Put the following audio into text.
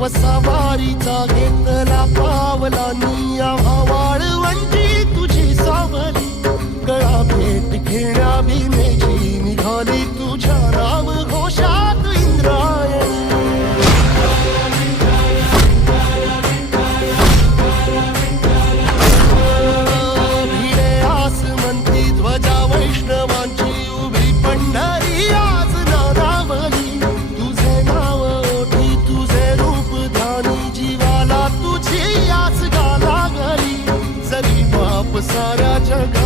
व सवारीचा घेतला. सारा जग